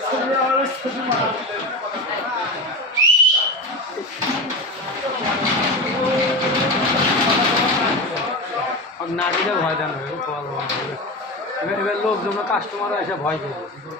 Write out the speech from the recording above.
না ভয় দেন এবার এবার লোকজন কাস্টমার এসে ভয় দেবে